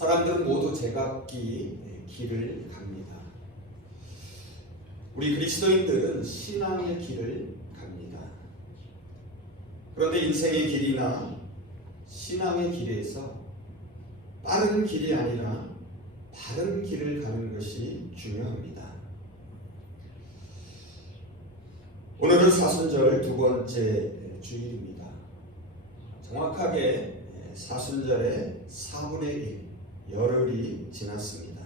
사람들은 모두 제각기 길을 갑니다. 우리 그리스도인들은 신앙의 길을 갑니다. 그런데 인생의 길이나 신앙의 길에서 빠른 길이 아니라 바른 길을 가는 것이 중요합니다. 오늘은 사순절 두 번째 주일입니다. 정확하게 사순절의 4분의 1, 열흘이 지났습니다.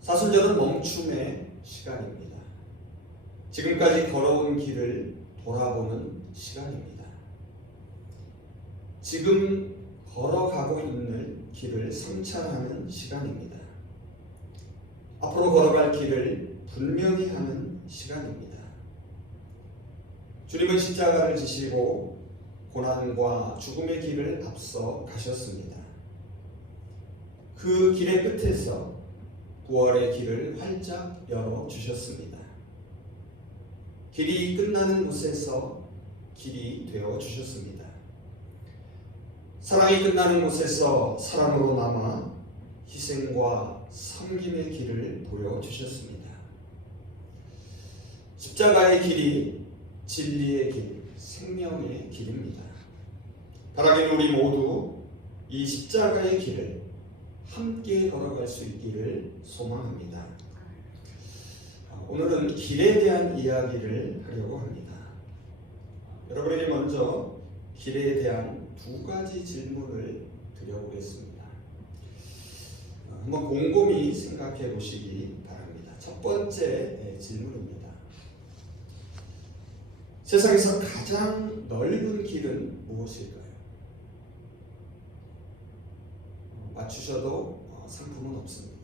사순절은 멈춤의 시간입니다. 지금까지 걸어온 길을 돌아보는 시간입니다. 지금 걸어가고 있는 길을 성찰하는 시간입니다. 앞으로 걸어갈 길을 분명히 하는 시간입니다. 주님은 십자가를 지시고 고난과 죽음의 길을 앞서 가셨습니다. 그 길의 끝에서 부활의 길을 활짝 열어주셨습니다. 길이 끝나는 곳에서 길이 되어주셨습니다. 사랑이 끝나는 곳에서 사랑으로 남아 희생과 섬김의 길을 보여주셨습니다. 십자가의 길이 진리의 길, 생명의 길입니다. 바라기는 우리 모두 이 십자가의 길을 함께 걸어갈 수 있기를 소망합니다. 오늘은 길에 대한 이야기를 하려고 합니다. 여러분에게 먼저 길에 대한 두 가지 질문을 드려보겠습니다. 한번 곰곰이 생각해 보시기 바랍니다. 첫 번째 질문입니다. 세상에서 가장 넓은 길은 무엇일까요? 맞추셔도 상품은 없습니다.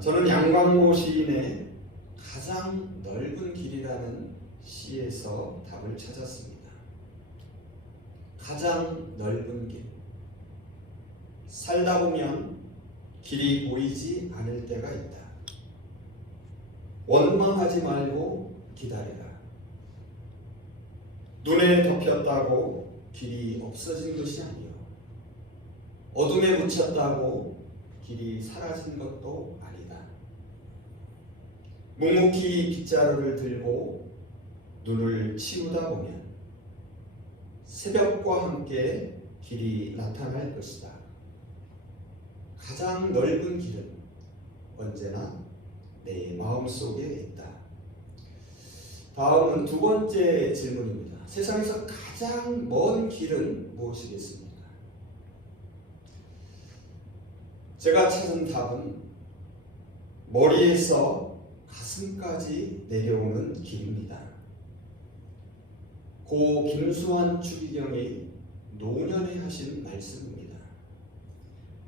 저는 양광모 시인의 가장 넓은 길이라는 시에서 답을 찾았습니다. 가장 넓은 길. 살다 보면 길이 보이지 않을 때가 있다. 원망하지 말고 기다리라. 눈에 덮였다고 길이 없어진 것이 아니요, 어둠에 묻혔다고 길이 사라진 것도 아니다. 묵묵히 빗자루를 들고 눈을 치우다 보면 새벽과 함께 길이 나타날 것이다. 가장 넓은 길은 언제나 내 마음속에 있다. 다음은 두 번째 질문입니다. 세상에서 가장 먼 길은 무엇이겠습니까? 제가 찾은 답은 머리에서 가슴까지 내려오는 길입니다. 고 김수환 추기경이 노년에 하신 말씀입니다.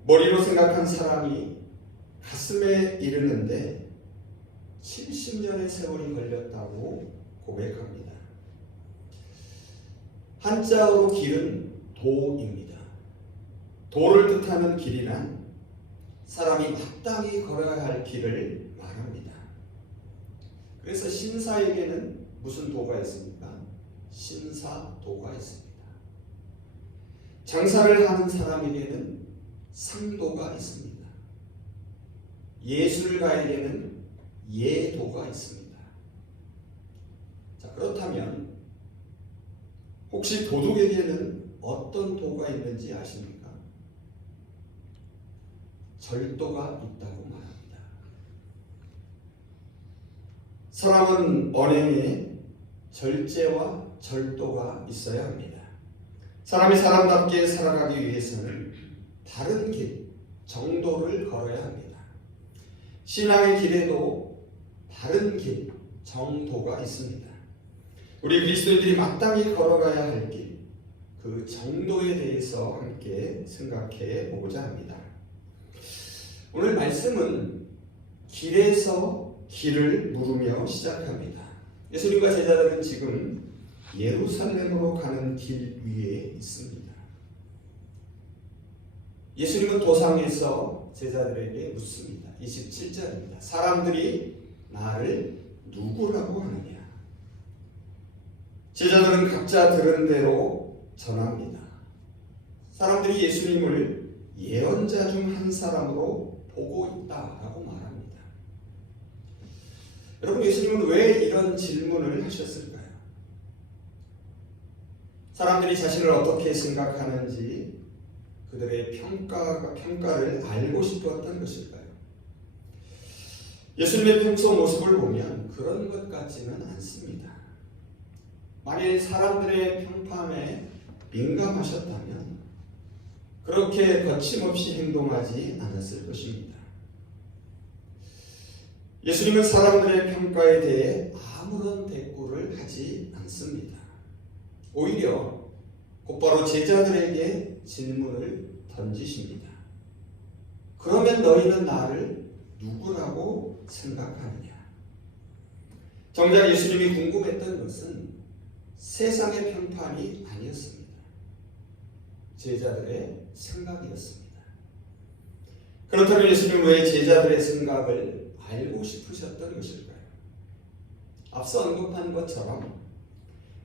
머리로 생각한 사람이 가슴에 이르는데 70년의 세월이 걸렸다고 고백합니다. 한자어로 길은 도입니다. 도를 뜻하는 길이란 사람이 마땅히 걸어야 할 길을 말합니다. 그래서 신사에게는 무슨 도가 있습니까? 신사도가 있습니다. 장사를 하는 사람에게는 상도가 있습니다. 예술가에게는 예도가 있습니다. 자, 그렇다면 혹시 도둑에게는 어떤 도가 있는지 아십니까? 절도가 있다고 말합니다. 사람은 언행에 절제와 절도가 있어야 합니다. 사람이 사람답게 살아가기 위해서는 바른 길, 정도를 걸어야 합니다. 신앙의 길에도 바른 길, 정도가 있습니다. 우리 그리스도인들이 마땅히 걸어가야 할 길, 그 정도에 대해서 함께 생각해 보고자 합니다. 오늘 말씀은 길에서 길을 물으며 시작합니다. 예수님과 제자들은 지금 예루살렘으로 가는 길 위에 있습니다. 예수님은 도상에서 제자들에게 묻습니다. 27절입니다. 사람들이 나를 누구라고 하느냐? 제자들은 각자 들은 대로 전합니다. 사람들이 예수님을 예언자 중 한 사람으로 보고 있다라고 말합니다. 여러분, 예수님은 왜 이런 질문을 하셨을까요? 사람들이 자신을 어떻게 생각하는지 그들의 평가를 알고 싶었던 것일까요? 예수님의 평소 모습을 보면 그런 것 같지는 않습니다. 만일 사람들의 평판에 민감하셨다면 그렇게 거침없이 행동하지 않았을 것입니다. 예수님은 사람들의 평가에 대해 아무런 대꾸를 하지 않습니다. 오히려 곧바로 제자들에게 질문을 던지십니다. 그러면 너희는 나를 누구라고 생각하느냐? 정작 예수님이 궁금했던 것은 세상의 평판이 아니었습니다. 제자들의 생각이었습니다. 그렇다면 예수님은 왜 제자들의 생각을 알고 싶으셨던 것일까요? 앞서 언급한 것처럼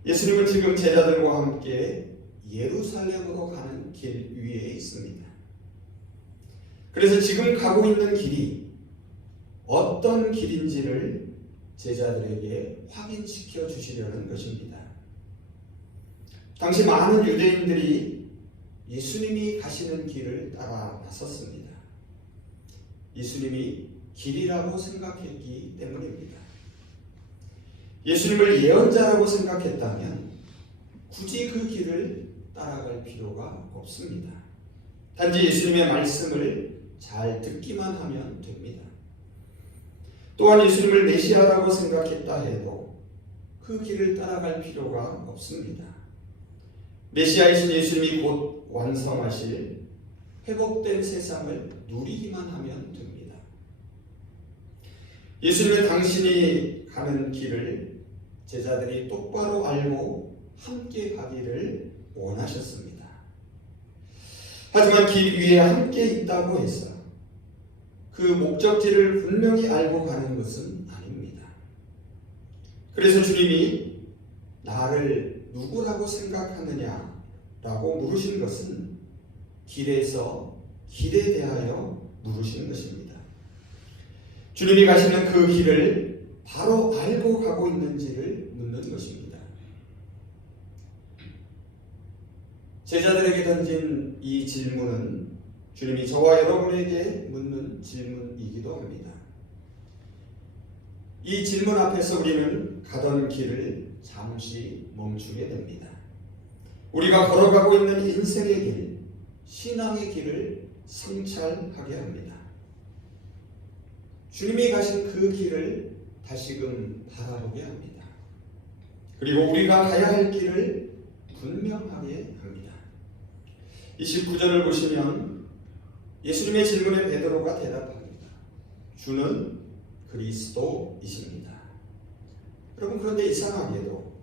예수님은 지금 제자들과 함께 예루살렘으로 가는 길 위에 있습니다. 그래서 지금 가고 있는 길이 어떤 길인지를 제자들에게 확인시켜 주시려는 것입니다. 당시 많은 유대인들이 예수님이 가시는 길을 따라 나섰습니다. 예수님이 길이라고 생각했기 때문입니다. 예수님을 예언자라고 생각했다면 굳이 그 길을 따라갈 필요가 없습니다. 단지 예수님의 말씀을 잘 듣기만 하면 됩니다. 또한 예수님을 메시아라고 생각했다 해도 그 길을 따라갈 필요가 없습니다. 메시아이신 예수님이 곧 완성하실 회복된 세상을 누리기만 하면 됩니다. 예수님은 당신이 가는 길을 제자들이 똑바로 알고 함께 가기를 원하셨습니다. 하지만 길 위에 함께 있다고 해서 그 목적지를 분명히 알고 가는 것은 아닙니다. 그래서 주님이 나를 누구라고 생각하느냐라고 물으신 것은 길에서 길에 대하여 물으신 것입니다. 주님이 가시는 그 길을 바로 알고 가고 있는지를 묻는 것입니다. 제자들에게 던진 이 질문은 주님이 저와 여러분에게 묻는 질문이기도 합니다. 이 질문 앞에서 우리는 가던 길을 잠시 멈추게 됩니다. 우리가 걸어가고 있는 인생의 길, 신앙의 길을 성찰하게 합니다. 주님이 가신 그 길을 다시금 바라보게 합니다. 그리고 우리가 가야 할 길을 분명하게 합니다. 29절을 보시면 예수님의 질문에 베드로가 대답합니다. 주는 그리스도이십니다. 여러분, 그런데 이상하게도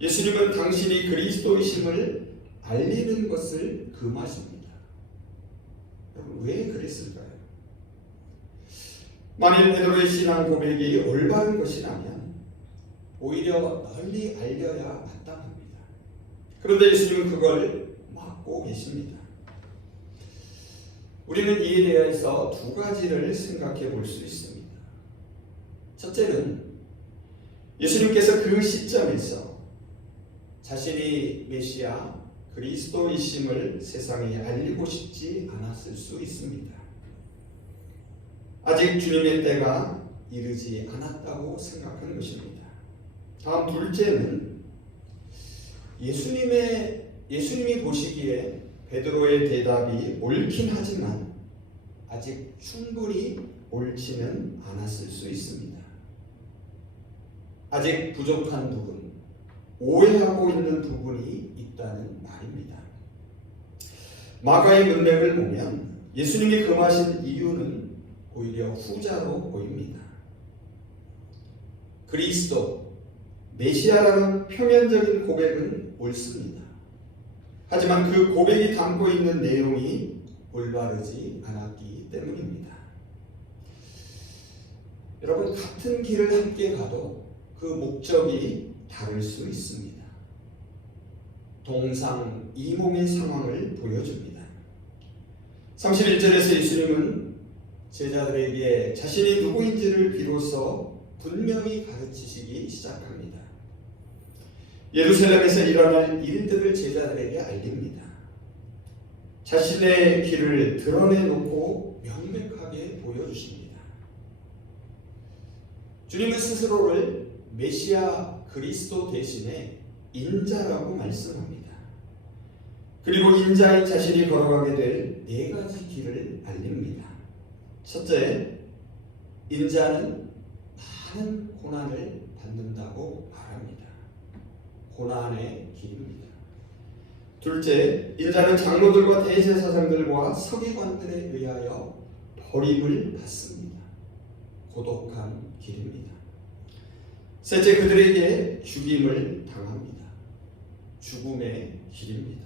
예수님은 당신이 그리스도이심을 알리는 것을 금하십니다. 여러분, 왜 그랬을까요? 만일 베드로의 신앙 고백이 올바른 것이라면 오히려 널리 알려야 마땅합니다. 그런데 예수님은 그걸 막고 계십니다. 우리는 이에 대해서 두 가지를 생각해 볼 수 있습니다. 첫째는 예수님께서 그 시점에서 자신이 메시아 그리스도이심을 세상에 알리고 싶지 않았을 수 있습니다. 아직 주님의 때가 이르지 않았다고 생각한 것입니다. 다음 둘째는 예수님이 보시기에 베드로의 대답이 옳긴 하지만 아직 충분히 옳지는 않았을 수 있습니다. 아직 부족한 부분, 오해하고 있는 부분이 있다는 말입니다. 마가의 문맥을 보면 예수님이 금하신 이유는 오히려 후자로 보입니다. 그리스도, 메시아라는 표면적인 고백은 옳습니다. 하지만 그 고백이 담고 있는 내용이 올바르지 않았기 때문입니다. 여러분, 같은 길을 함께 가도 그 목적이 다를 수 있습니다. 동상이몽의 상황을 보여줍니다. 31절에서 예수님은 제자들에게 자신이 누구인지를 비로소 분명히 가르치시기 시작합니다. 예루살렘에서 일어날 일들을 제자들에게 알립니다. 자신의 길을 드러내놓고 명백하게 보여주십니다. 주님은 스스로를 메시아 그리스도 대신에 인자라고 말씀합니다. 그리고 인자인 자신이 걸어가게 될 네 가지 길을 알립니다. 첫째, 인자는 많은 고난을 받는다고 말합니다. 고난의 길입니다. 둘째, 인자는 장로들과 대제사장들과 서기관들에 의하여 버림을 받습니다. 고독한 길입니다. 셋째, 그들에게 죽임을 당합니다. 죽음의 길입니다.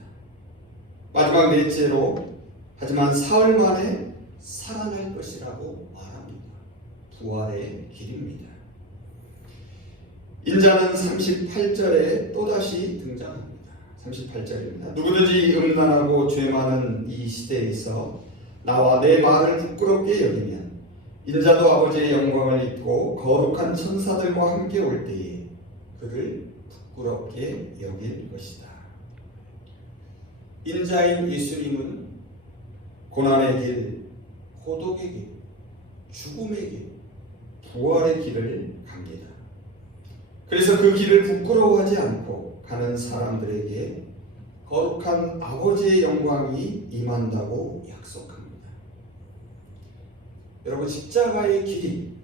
마지막 넷째로, 하지만 사흘 만에 살아날 것이라고 말합니다. 부활의 길입니다. 인자는 38절에 또다시 등장합니다. 38절입니다. 누구든지 음란하고 죄 많은 이 시대에서 나와 내 말을 부끄럽게 여기면 인자도 아버지의 영광을 입고 거룩한 천사들과 함께 올 때에 그를 부끄럽게 여길 것이다. 인자인 예수님은 고난의 길, 고독의 길, 죽음의 길, 부활의 길을 갑니다. 그래서 그 길을 부끄러워하지 않고 가는 사람들에게 거룩한 아버지의 영광이 임한다고 약속합니다. 여러분, 십자가의 길이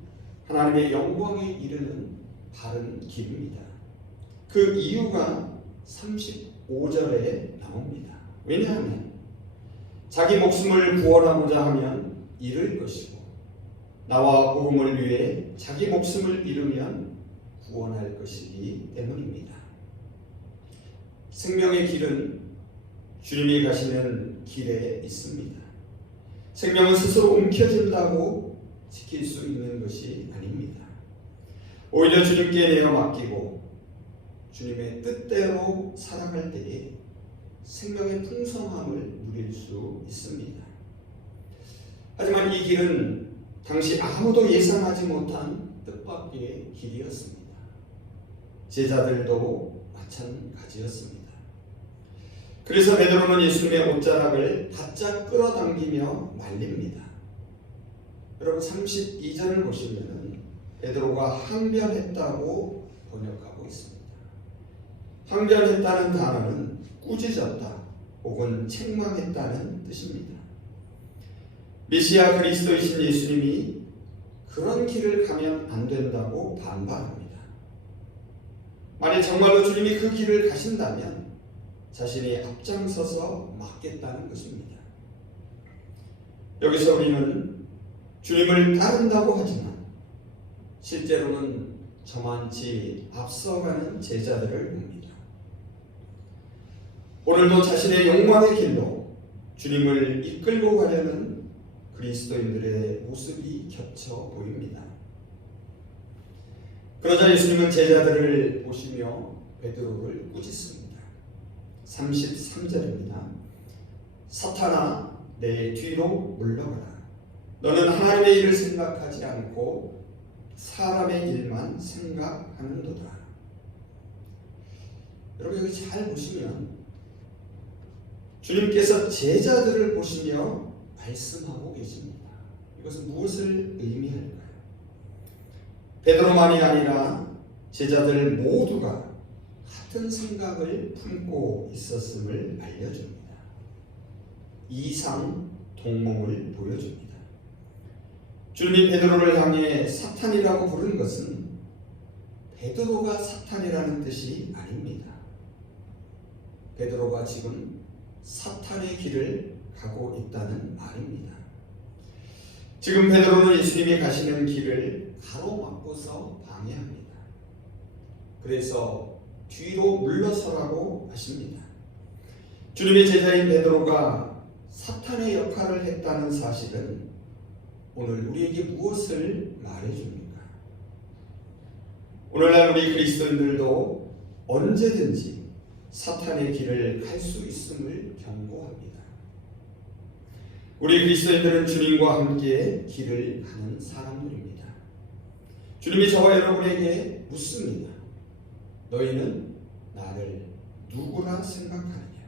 하나님의 영광에 이르는 바른 길입니다. 그 이유가 35절에 나옵니다. 왜냐하면 자기 목숨을 구원하고자 하면 잃을 것이고 나와 복음을 위해 자기 목숨을 잃으면 구원할 것이기 때문입니다. 생명의 길은 주님이 가시는 길에 있습니다. 생명은 스스로 움켜진다고 지킬 수 있는 것이 아닙니다. 오히려 주님께 내어 맡기고 주님의 뜻대로 살아갈 때에 생명의 풍성함을 누릴 수 있습니다. 하지만 이 길은 당시 아무도 예상하지 못한 뜻밖의 길이었습니다. 제자들도 마찬가지였습니다. 그래서 베드로는 예수님의 옷자락을 바짝 끌어당기며 말립니다. 여러분, 32절을 보시면 베드로가 항변했다고 번역하고 있습니다. 항변했다는 단어는 꾸짖었다 혹은 책망했다는 뜻입니다. 메시아 그리스도이신 예수님이 그런 길을 가면 안 된다고 반발합니다. 만약 정말로 주님이 그 길을 가신다면 자신이 앞장서서 막겠다는 것입니다. 여기서 우리는 주님을 따른다고 하지만 실제로는 저만치 앞서가는 제자들을 봅니다. 오늘도 자신의 영광의 길로 주님을 이끌고 가려는 그리스도인들의 모습이 겹쳐 보입니다. 그러자 예수님은 제자들을 보시며 베드로를 꾸짖습니다. 33절입니다. 사탄아, 내 뒤로 물러가라. 너는 하나님의 일을 생각하지 않고 사람의 일만 생각하는도다. 여러분, 여기 잘 보시면 주님께서 제자들을 보시며 말씀하고 계십니다. 이것은 무엇을 의미할까요? 베드로만이 아니라 제자들 모두가 같은 생각을 품고 있었음을 알려줍니다. 이상 동몽을 보여줍니다. 주님이 베드로를 향해 사탄이라고 부른 것은 베드로가 사탄이라는 뜻이 아닙니다. 베드로가 지금 사탄의 길을 가고 있다는 말입니다. 지금 베드로는 예수님이 가시는 길을 가로막고서 방해합니다. 그래서 뒤로 물러서라고 하십니다. 주님의 제자인 베드로가 사탄의 역할을 했다는 사실은 오늘 우리에게 무엇을 말해줍니까? 오늘날 우리 그리스도인들도 언제든지 사탄의 길을 갈 수 있음을 경고합니다. 우리 그리스도인들은 주님과 함께 길을 가는 사람들입니다. 주님이 저와 여러분에게 묻습니다. 너희는 나를 누구라 생각하느냐?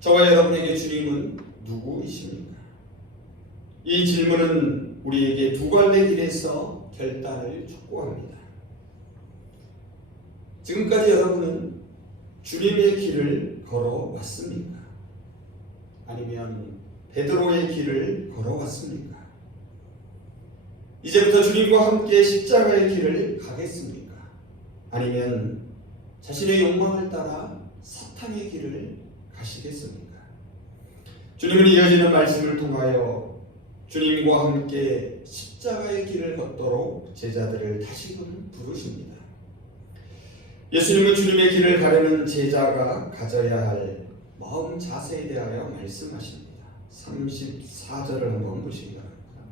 저와 여러분에게 주님은 누구이십니까? 이 질문은 우리에게 두 갈래 길에서 결단을 촉구합니다. 지금까지 여러분은 주님의 길을 걸어왔습니까? 아니면 베드로의 길을 걸어왔습니까? 이제부터 주님과 함께 십자가의 길을 가겠습니까? 아니면 자신의 욕망을 따라 사탄의 길을 가시겠습니까? 주님은 이어지는 말씀을 통하여 주님과 함께 십자가의 길을 걷도록 제자들을 다시금 부르십니다. 예수님은 주님의 길을 가려는 제자가 가져야 할 마음 자세에 대하여 말씀하십니다. 34절을 한번 보시기 바랍니다.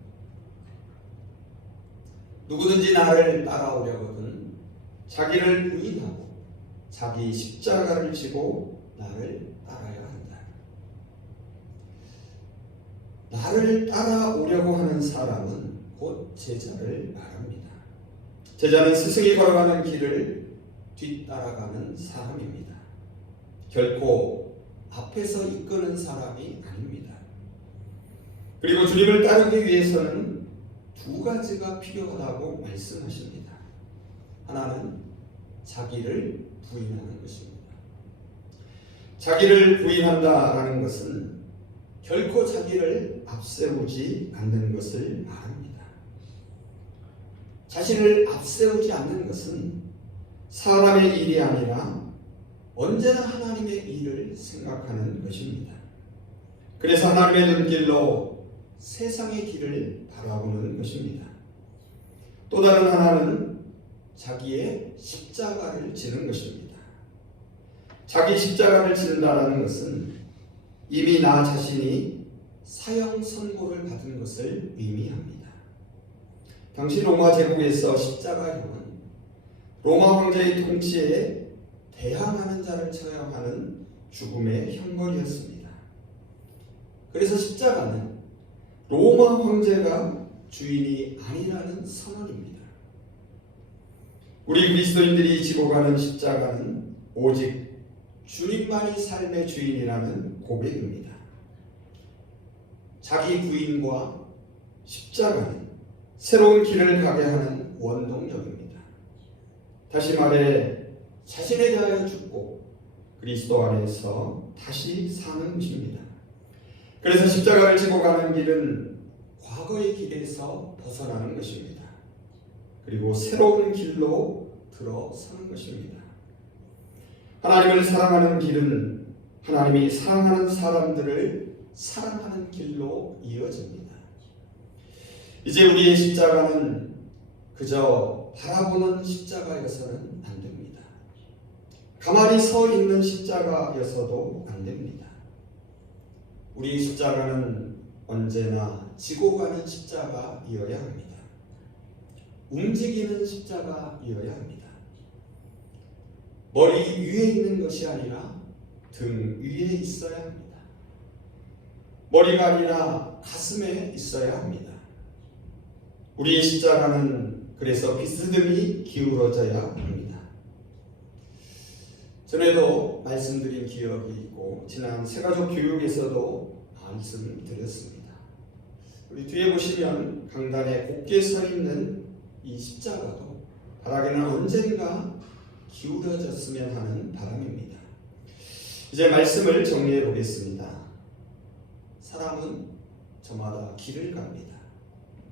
누구든지 나를 따라오려거든 자기를 부인하고 자기 십자가를 지고 나를 따라야 한다. 나를 따라오려고 하는 사람은 곧 제자를 말합니다. 제자는 스승이 걸어가는 길을 뒤따라가는 사람입니다. 결코 앞에서 이끄는 사람이 아닙니다. 그리고 주님을 따르기 위해서는 두 가지가 필요하다고 말씀하십니다. 하나는 자기를 부인하는 것입니다. 자기를 부인한다라는 것은 결코 자기를 앞세우지 않는 것을 말합니다. 자신을 앞세우지 않는 것은 사람의 일이 아니라 언제나 하나님의 일을 생각하는 것입니다. 그래서 하나님의 눈길로 세상의 길을 바라보는 것입니다. 또 다른 하나는 자기의 십자가를 지는 것입니다. 자기 십자가를 지는다는 것은 이미 나 자신이 사형 선고를 받은 것을 의미합니다. 당시 로마 제국에서 십자가형은 로마 황제의 통치에 대항하는 자를 처형하는 죽음의 형벌이었습니다. 그래서 십자가는 로마 황제가 주인이 아니라는 선언입니다. 우리 그리스도인들이 지고 가는 십자가는 오직 주님만이 삶의 주인이라는 고백입니다. 자기 부인과 십자가는 새로운 길을 가게 하는 원동력입니다. 다시 말해 자신에 대하여 죽고 그리스도 안에서 다시 사는 것입니다. 그래서 십자가를 지고 가는 길은 과거의 길에서 벗어나는 것입니다. 그리고 새로운 길로 들어서는 것입니다. 하나님을 사랑하는 길은 하나님이 사랑하는 사람들을 사랑하는 길로 이어집니다. 이제 우리의 십자가는 그저 바라보는 십자가여서는 안 됩니다. 가만히 서 있는 십자가여서도 안 됩니다. 우리의 십자가는 언제나 지고 가는 십자가이어야 합니다. 움직이는 십자가이어야 합니다. 머리 위에 있는 것이 아니라 등 위에 있어야 합니다. 머리가 아니라 가슴에 있어야 합니다. 우리의 십자가는 그래서 비스듬히 기울어져야 합니다. 전에도 말씀드린 기억이 있고 지난 새가족 교육에서도 말씀드렸습니다. 우리 뒤에 보시면 강단에 곱게 서 있는 이 십자가도 바라기는 언젠가 기울어졌으면 하는 바람입니다. 이제 말씀을 정리해 보겠습니다. 사람은 저마다 길을 갑니다.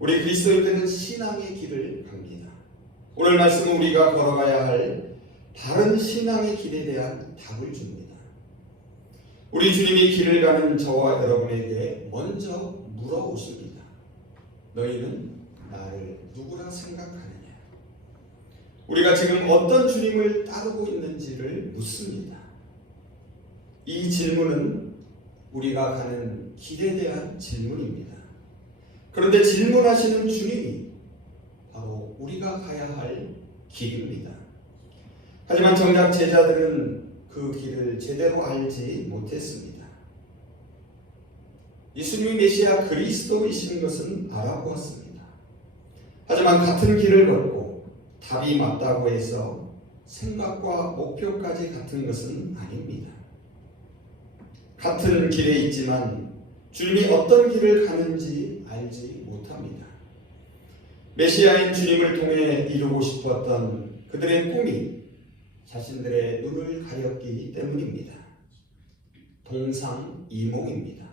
우리 그리스도인들은 신앙의 길을 갑니다. 오늘 말씀은 우리가 걸어가야 할 바른 신앙의 길에 대한 답을 줍니다. 우리 주님이 길을 가는 저와 여러분에게 먼저 물어오십니다. 너희는 나를 누구라 생각하느냐? 우리가 지금 어떤 주님을 따르고 있는지를 묻습니다. 이 질문은 우리가 가는 길에 대한 질문입니다. 그런데 질문하시는 주님이 바로 우리가 가야 할 길입니다. 하지만 정작 제자들은 그 길을 제대로 알지 못했습니다. 예수님이 메시아 그리스도이신 것은 알아보았습니다. 하지만 같은 길을 걷고 답이 맞다고 해서 생각과 목표까지 같은 것은 아닙니다. 같은 길에 있지만 주님이 어떤 길을 가는지 알지 못합니다. 메시아인 주님을 통해 이루고 싶었던 그들의 꿈이 자신들의 눈을 가렸기 때문입니다. 동상이몽입니다.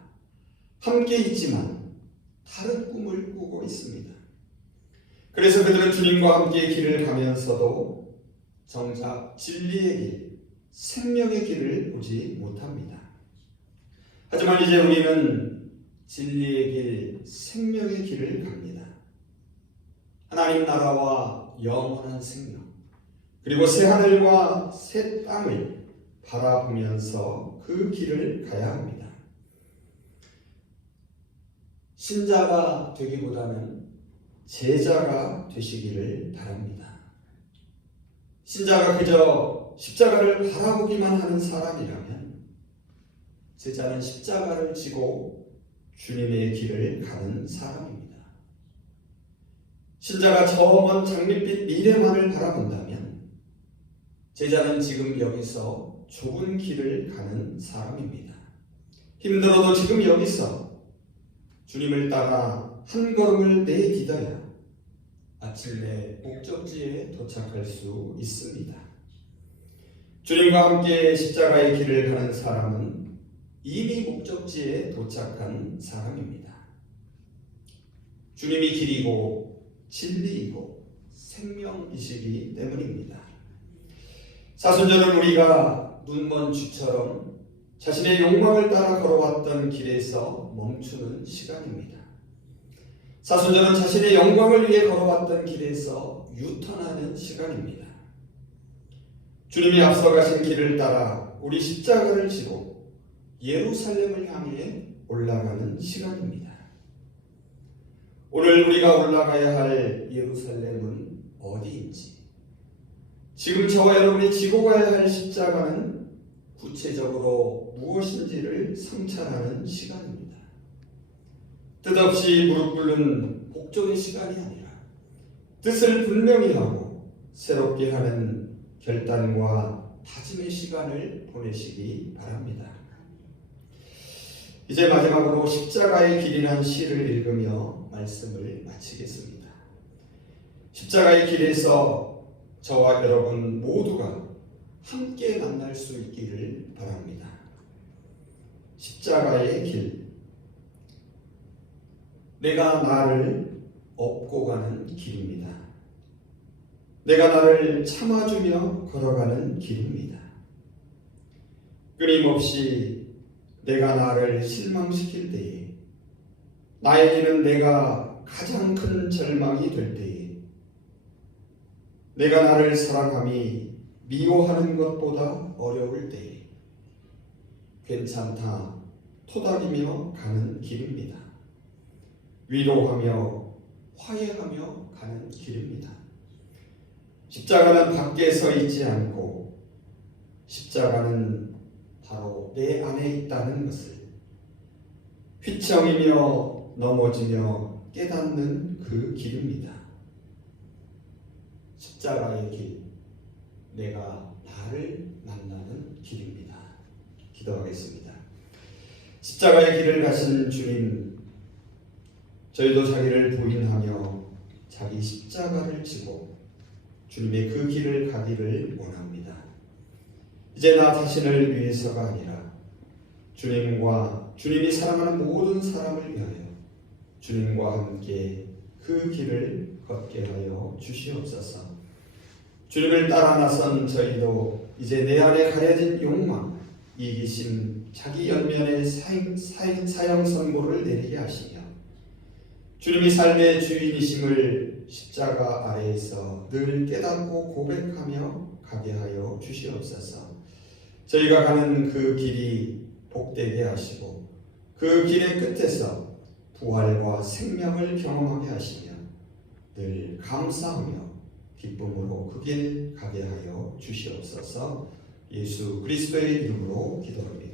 함께 있지만 다른 꿈을 꾸고 있습니다. 그래서 그들은 주님과 함께 길을 가면서도 정작 진리의 길, 생명의 길을 보지 못합니다. 하지만 이제 우리는 진리의 길, 생명의 길을 갑니다. 하나님 나라와 영원한 생명, 그리고 새 하늘과 새 땅을 바라보면서 그 길을 가야 합니다. 신자가 되기보다는 제자가 되시기를 바랍니다. 신자가 그저 십자가를 바라보기만 하는 사람이라면 제자는 십자가를 지고 주님의 길을 가는 사람입니다. 신자가 저 먼 장밋빛 미래만을 바라본다면 제자는 지금 여기서 좁은 길을 가는 사람입니다. 힘들어도 지금 여기서 주님을 따라 한 걸음을 내디뎌야 아침에 목적지에 도착할 수 있습니다. 주님과 함께 십자가의 길을 가는 사람은 이미 목적지에 도착한 사람입니다. 주님이 길이고 진리이고 생명이시기 때문입니다. 사순절은 우리가 눈먼 쥐처럼 자신의 욕망을 따라 걸어왔던 길에서 멈추는 시간입니다. 사순절은 자신의 영광을 위해 걸어왔던 길에서 유턴하는 시간입니다. 주님이 앞서가신 길을 따라 우리 십자가를 지고 예루살렘을 향해 올라가는 시간입니다. 오늘 우리가 올라가야 할 예루살렘은 어디인지, 지금 저와 여러분이 지고 가야 할 십자가는 구체적으로 무엇인지를 성찰하는 시간입니다. 뜻없이 무릎 꿇는 복종의 시간이 아니라 뜻을 분명히 하고 새롭게 하는 결단과 다짐의 시간을 보내시기 바랍니다. 이제 마지막으로 십자가의 길이라는 시를 읽으며 말씀을 마치겠습니다. 십자가의 길에서 저와 여러분 모두가 함께 만날 수 있기를 바랍니다. 십자가의 길, 내가 나를 업고 가는 길입니다. 내가 나를 참아주며 걸어가는 길입니다. 끊임없이 내가 나를 실망시킬 때에, 나에게는 내가 가장 큰 절망이 될 때에, 내가 나를 사랑함이 미워하는 것보다 어려울 때에 괜찮다 토닥이며 가는 길입니다. 위로하며 화해하며 가는 길입니다. 십자가는 밖에 서 있지 않고 십자가는 바로 내 안에 있다는 것을 휘청이며 넘어지며 깨닫는 그 길입니다. 십자가의 길, 내가 나를 만나는 길입니다. 기도하겠습니다. 십자가의 길을 가신 주님, 저희도 자기를 부인하며 자기 십자가를 지고 주님의 그 길을 가기를 원합니다. 이제 나 자신을 위해서가 아니라 주님과 주님이 사랑하는 모든 사람을 위하여 주님과 함께 그 길을 걷게 하여 주시옵소서. 주님을 따라 나선 저희도 이제 내 안에 가려진 욕망, 이기심, 자기 연면의 사형 선고를 내리게 하시며 주님이 삶의 주인이심을 십자가 아래에서 늘 깨닫고 고백하며 가게 하여 주시옵소서. 저희가 가는 그 길이 복되게 하시고 그 길의 끝에서 부활과 생명을 경험하게 하시며 늘 감사하며 기쁨으로 그 길 가게 하여 주시옵소서. 예수 그리스도의 이름으로 기도합니다.